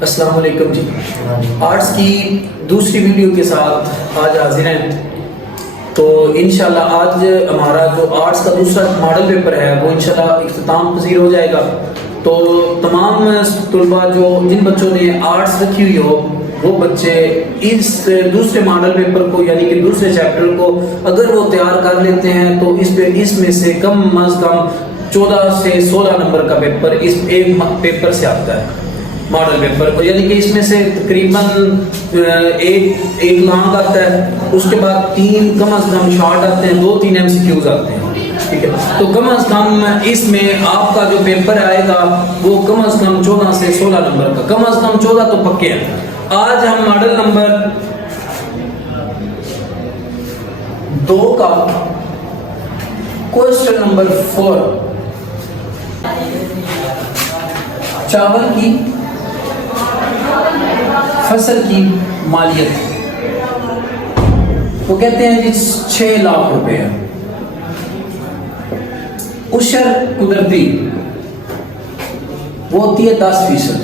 السلام علیکم جی. آرٹس کی دوسری ویڈیو کے ساتھ آج حاضر ہیں. تو انشاءاللہ آج ہمارا جو آرٹس کا دوسرا ماڈل پیپر ہے وہ انشاءاللہ اختتام پذیر ہو جائے گا. تو تمام طلباء جن بچوں نے آرٹس رکھی ہوئی ہو وہ بچے اس دوسرے ماڈل پیپر کو یعنی کہ دوسرے چیپٹر کو اگر وہ تیار کر لیتے ہیں تو اس میں سے کم از کم 14 سے 16 نمبر کا پیپر اس ایک پیپر سے آتا ہے ماڈل پیپر کو. یعنی کہ اس میں سے تقریباً ایک لانگ آتا ہے, اس کے بعد 3 کم از کم شارٹ آتے ہیں, 2-3 MCQs آتے ہیں. ٹھیک ہے, تو کم از کم اس میں آپ کا جو پیپر آئے گا وہ کم از کم 14 سے 16 نمبر کا, کم از کم 14 تو پکے ہیں. آج ہم ماڈل نمبر 2 کا کوسچن نمبر 4 چاول کی فصل کی مالیت وہ کہتے ہیں جی 6 لاکھ روپے ہے. عشر قدرتی وہ ہوتی ہے 10%.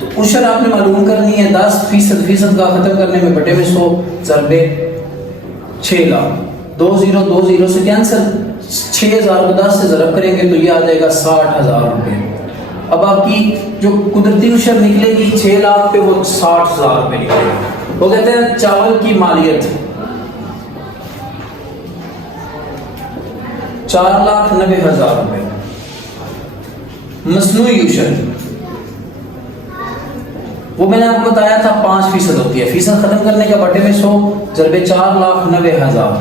تو عشر آپ نے معلوم کرنی ہے 10% کا ختم کرنے میں بٹے میں 100 ضربے 6 لاکھ. 2020 سے کینسل, 6000 کو 10 سے ضرب کریں گے تو یہ آ جائے گا 60,000 روپے. اب آپ کی جو قدرتی عشر نکلے گی 6 لاکھ پہ وہ 60,000 روپے نکلے گی. وہ کہتے ہیں چاول کی مالیت 4,90,000 روپے. مصنوعی عشر وہ میں نے آپ کو بتایا تھا 5% ہوتی ہے. فیصد ختم کرنے کا بٹے میں 100 ضربے 4,90,000.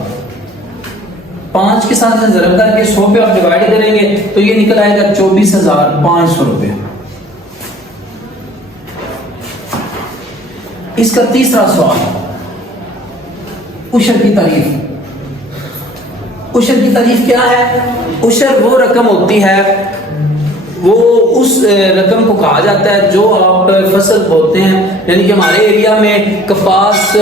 5 کے ساتھ ضرب کر کے 100 پہ آپ ڈیوائڈ کریں گے تو یہ نکل آئے گا 24,500 روپے. اس کا تیسرا سوال عشر کی تعریف. عشر کی تعریف کیا ہے؟ عشر وہ رقم ہوتی ہے, وہ اس رقم کو کہا جاتا ہے جو آپ فصل بوتے ہیں. یعنی کہ ہمارے ایریا میں کپاس,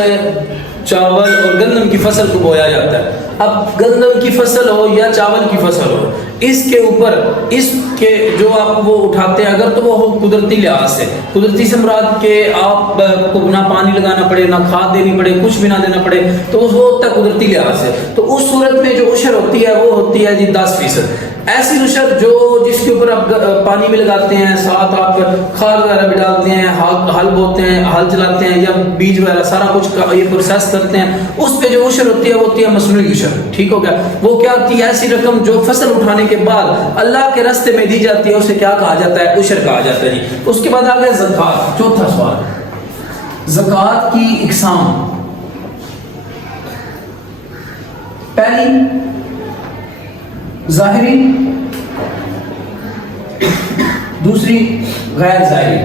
چاول اور گندم کی فصل کو بویا جاتا ہے. اب گندم کی فصل ہو یا چاول کی فصل ہو, اس کے اوپر اس کے جو آپ وہ اٹھاتے ہیں اگر تو وہ ہو قدرتی لحاظ سے. قدرتی سے مراد کہ آپ کو نہ پانی لگانا پڑے, نہ کھاد دینی پڑے, کچھ بھی نہ دینا پڑے, تو وہ ہوتا ہے قدرتی لحاظ سے. تو اس صورت میں جو عشر ہوتی ہے وہ ہوتی ہے جی 10%. ایسی عشر جس کے اوپر آپ پانی بھی لگاتے ہیں, ساتھ آپ کھاد وغیرہ بھی ڈالتے ہیں, ہل بوتے ہیں, ہل چلاتے ہیں یا بیج وغیرہ سارا کچھ یہ پروسیس کرتے ہیں, اس پہ جو عشر ہوتی ہے وہ ہوتی ہے مصنوعی عشر. ٹھیک ہو گیا. وہ کیا ہوتی ہے؟ ایسی رقم جو فصل اٹھانے کے بعد اللہ کے راستے میں دی جاتی ہے, اسے کیا کہا جاتا ہے؟ عشر کہا جاتا ہے جی. اس کے بعد آگے زکوٰۃ. چوتھا سوال, زکوٰۃ کی اقسام. پہلی ظاہری, دوسری غیر ظاہری.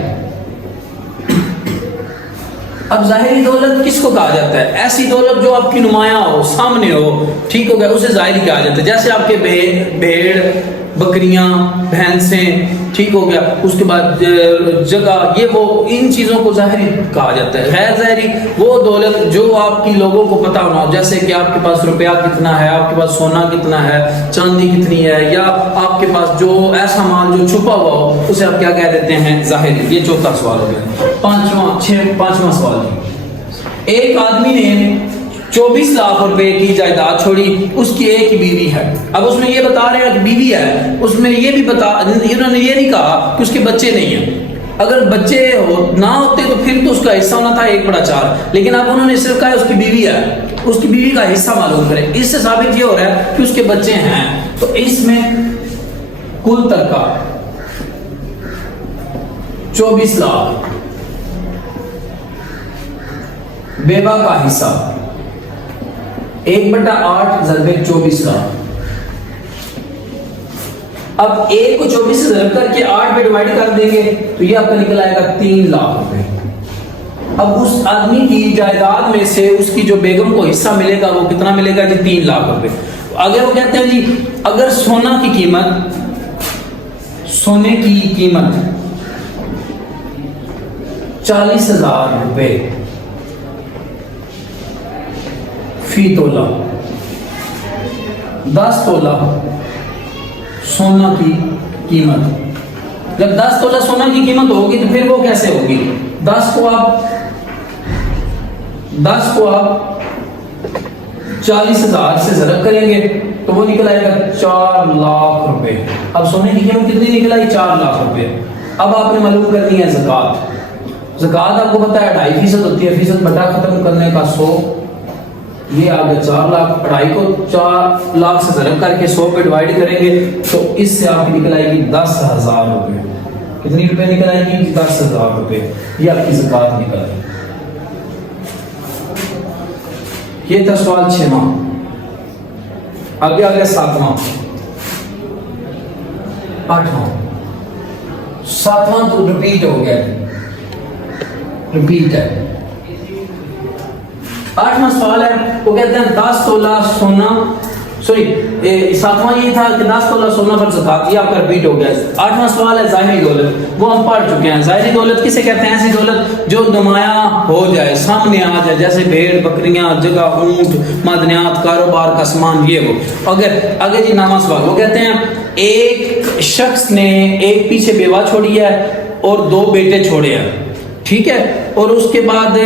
اب ظاہری دولت کس کو کہا جاتا ہے؟ ایسی دولت جو آپ کی نمایاں ہو, سامنے ہو. ٹھیک ہو گیا, اسے ظاہری کہا جاتا ہے. جیسے آپ کے بھیڑ, بکریاں, بھینسیں. ٹھیک ہو گیا. اس کے بعد جگہ, یہ وہ ان چیزوں کو ظاہری کہا جاتا ہے. غیر ظاہری وہ دولت جو آپ کی لوگوں کو پتہ ہونا ہو, جیسے کہ آپ کے پاس روپیہ کتنا ہے, آپ کے پاس سونا کتنا ہے, چاندی کتنی ہے, یا آپ کے پاس جو ایسا مال جو چھپا ہوا ہو اسے آپ کیا کہہ دیتے ہیں؟ ظاہری. یہ چوتھا سوال ہو گیا. پانچواں سوال. ایک آدمی نے 24 لاکھ روپے کی جائیداد چھوڑی, اس کی ایک ہی بیوی ہے. اب اس میں یہ بتا رہے ہیں کہ بیوی ہے, اس میں یہ بھی انہوں نے یہ نہیں کہا کہ اس کے بچے نہیں ہیں. اگر بچے نہ ہوتے تو پھر تو اس کا حصہ ہونا تھا 1/4, لیکن اب انہوں نے صرف کہا اس کی بیوی ہے, اس کی بیوی کا حصہ معلوم کرے. اس سے ثابت یہ ہو رہا ہے کہ اس کے بچے ہیں. تو اس میں کل ترکہ 24 لاکھ, بیوہ کا حصہ 1/8 ضربے 24 لاکھ. اب 1 کو 24 سے ضرب کر کے 8 پہ ڈیوائڈ کر دیں گے تو یہ آپ کا نکل آئے گا 3 لاکھ روپے. اب اس آدمی کی جائیداد میں سے اس کی جو بیگم کو حصہ ملے گا وہ کتنا ملے گا جی؟ 3 لاکھ روپے. اگر وہ کہتے ہیں جی اگر سونے کی قیمت 40,000 روپے فی تولہ, 10 تولہ سونا کی قیمت جب 10 تولہ سونا کی قیمت ہوگی تو پھر وہ کیسے ہوگی؟ 10 کو آپ 40,000 سے ضرب کریں گے تو وہ نکل آئے گا 4 لاکھ روپے. اب سونے کی قیمت کتنی نکل آئی؟ 4 لاکھ روپے. اب آپ نے معلوم کرنی ہے زکوٰۃ. زکوٰۃ آپ کو پتا ہے 2.5% ہوتی ہے، فیصد بٹا ختم کرنے کا 100، یہ آ گیا 4 لاکھ. 2.5 کو 4 لاکھ سے ضرب کر کے 100 پہ ڈیوائڈ کریں گے تو اس سے آپ کی نکل آئے گی 10,000 روپے. کتنی روپے نکل آئے گی؟ 10,000 روپے. یہ آپ کی زکوٰۃ نکل آئے گی. یہ تھا سوال 6واں. آگے آ گیا 7واں 8واں. 7واں تو ریپیٹ ہو گیا، ریپیٹ ہے. 8واں سوال ہے، وہ کہتے ہیں 10 تولہ سونا، سوری 7واں یہ تھا کہ 10 تولہ سونا پر زکوٰۃ، یہ آپ کا ریپیٹ ہو گیا. 8واں سوال ہے ظاہری دولت، وہ ہم پڑھ چکے ہیں. ظاہری دولت کسے کہتے ہیں؟ ایسی دولت جو نمایاں ہو جائے، سامنے آ جائے، جیسے بھیڑ بکریاں، جگہ، اونٹ، معدنیات، کاروبار کا سامان، یہ وہ. اگر آگے جی 9واں سوال، وہ کہتے ہیں ایک شخص نے ایک پیچھے بیوہ چھوڑی ہے اور 2 بیٹے چھوڑے ہیں، ٹھیک ہے، اور اس کے بعد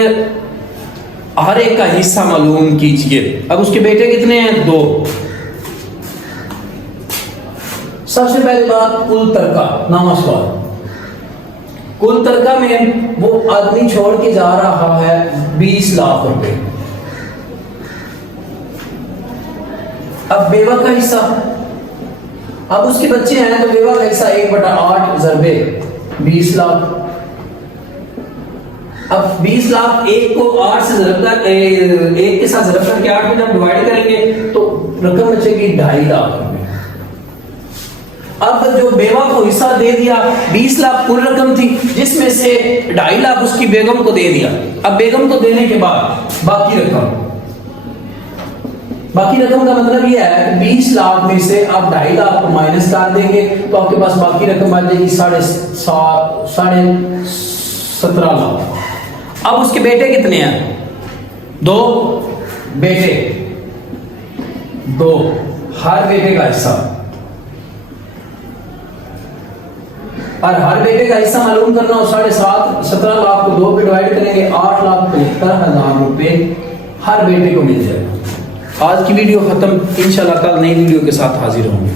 ہر ایک کا حصہ معلوم کیجئے. اب اس کے بیٹے کتنے ہیں؟ 2. سب سے پہلی بات کل ترکہ. 9واں سوال، کل ترکہ میں وہ آدمی چھوڑ کے جا رہا ہے 20 لاکھ روپے. اب بیوہ کا حصہ، اب اس کے بچے ہیں تو بیوہ کا حصہ 1/8 ضربے 20 لاکھ. اب 20 لاکھ 1 کو 8 سے ضرب کر 1 کے ساتھ ضرب کر کے 8 میں جب ڈیوائڈ کریں گے تو رقم بچے گی 2.5 لاکھ روپے. اب جو بیوہ کو حصہ دے دیا 20 لاکھ کل رقم تھی، جس میں سے 2.5 لاکھ اس کی بیگم کو دے دیا. اب بیگم کو دینے کے بعد باقی رقم کا مطلب یہ ہے کہ 20 لاکھ میں سے آپ 2.5 لاکھ کو مائنس کر دیں گے تو آپ کے پاس باقی رقم آ جائے گی 17.5 لاکھ. اب اس کے بیٹے کتنے ہیں؟ 2 بیٹے، 2، ہر بیٹے کا حصہ، اور ہر بیٹے کا حصہ معلوم کرنا ہو 17.5 لاکھ کو 2 پہ ڈیوائڈ کریں گے 8,75,000 روپے ہر بیٹے کو مل جائے گا. آج کی ویڈیو ختم، انشاءاللہ کل نئی ویڈیو کے ساتھ حاضر ہوں گے.